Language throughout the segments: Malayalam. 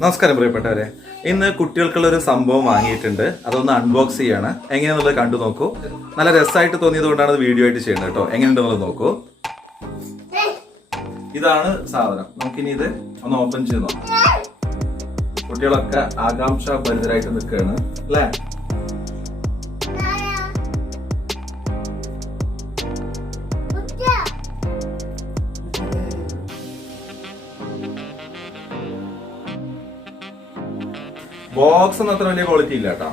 നമസ്കാരം പ്രിയപ്പെട്ടവരെ. ഇന്ന് കുട്ടികൾക്കുള്ളൊരു സംഭവം വാങ്ങിയിട്ടുണ്ട്. അതൊന്ന് അൺബോക്സ് ചെയ്യാണ്. എങ്ങനെയാണെന്നുള്ളത് കണ്ടു നോക്കൂ. നല്ല രസമായിട്ട് തോന്നിയത് കൊണ്ടാണ് അത് വീഡിയോ ആയിട്ട് ചെയ്യുന്നത് കേട്ടോ. എങ്ങനെയുണ്ടെന്നുള്ളത് നോക്കൂ. ഇതാണ് സാധനം. നമുക്കിനി ഇത് ഒന്ന് ഓപ്പൺ ചെയ്ത് നോക്കാം. കുട്ടികളൊക്കെ ആകാംക്ഷ ഭരിതരായിട്ട് നിൽക്കുകയാണ് അല്ലേ? ബോക്സ് ഒന്നും അത്ര വലിയ ക്വാളിറ്റി ഇല്ല കേട്ടോ.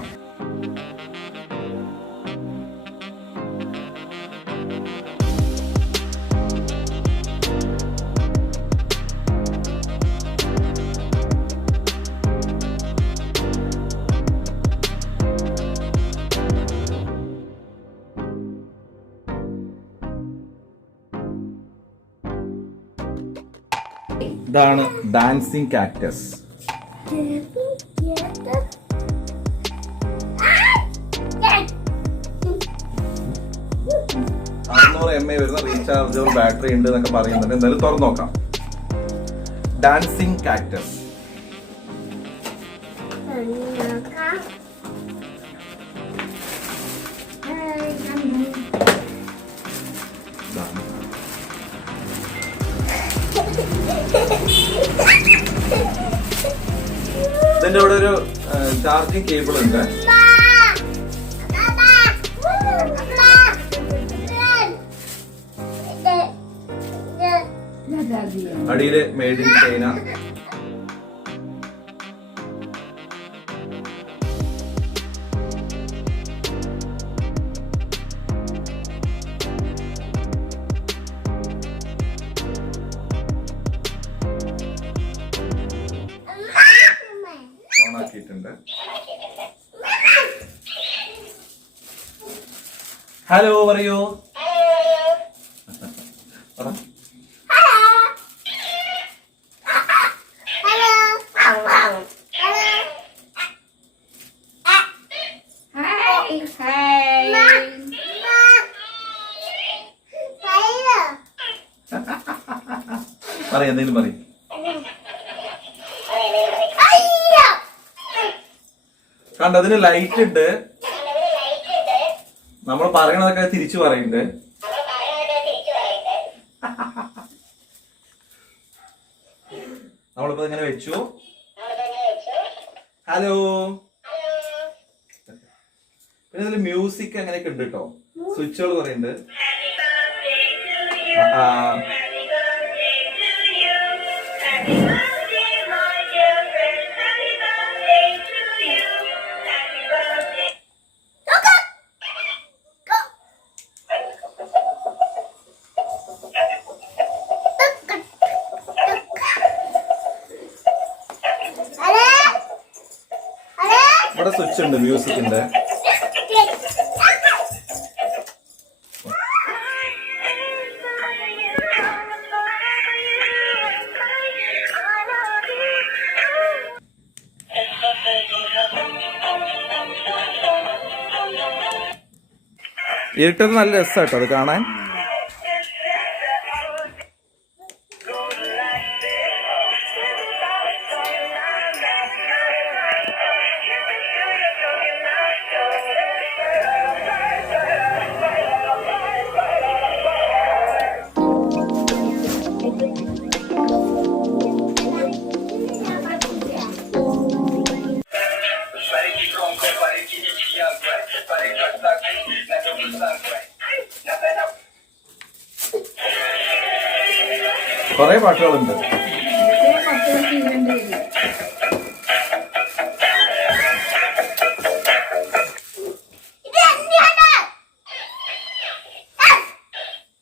ഇതാണ് ഡാൻസിങ് കാക്ടസ്. 600 mAh വരുന്ന റീചാർജബിൾ ബാറ്ററി ഉണ്ട് എന്നൊക്കെ പറയുന്നുണ്ട്. എന്തായാലും തുറന്നു നോക്കാം. Dancing cactus. ഇതിന്റെ ഇവിടെ ഒരു ചാർജിങ് കേബിൾ ഉണ്ട്. അടിയില് മെയ്ഡ് ഇൻ ചൈന. ഓണാക്കിയിട്ടുണ്ട്. ഹലോ പറയൂ. പറ, എന്തെങ്കിലും പറയും. കണ്ട, അതിന് ലൈറ്റ് ഉണ്ട്. നമ്മൾ പറയണതൊക്കെ തിരിച്ചു പറയുന്നുണ്ട്. നമ്മളിപ്പോ ഇങ്ങനെ വെച്ചു. ഹലോ. പിന്നെ ഇതില് മ്യൂസിക് അങ്ങനെയൊക്കെ ഉണ്ട് കേട്ടോ. സ്വിച്ചുകൾ പറയുന്നുണ്ട്. ഇവിടെ സ്വിച്ച് ഉണ്ട് മ്യൂസിക്കിന്റെ. ഇരുട്ടത് നല്ല രസമാട്ടോ അത് കാണാൻ. കൊറേ പാട്ടുകളുണ്ട്.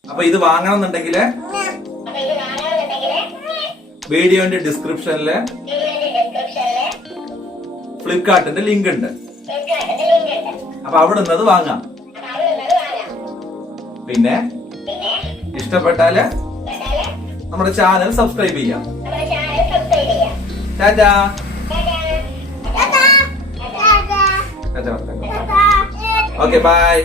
അപ്പൊ ഇത് വാങ്ങണമെന്നുണ്ടെങ്കില് വീഡിയോന്റെ ഡിസ്ക്രിപ്ഷനില് ഫ്ലിപ്കാർട്ടിന്റെ ലിങ്ക് ഉണ്ട്. അപ്പൊ അവിടെ നിന്നത് വാങ്ങാം. പിന്നെ ഇഷ്ടപ്പെട്ടാല് നമ്മുടെ ചാനൽ സബ്സ്ക്രൈബ് ചെയ്യാം. ടാറ്റാ. Okay, by.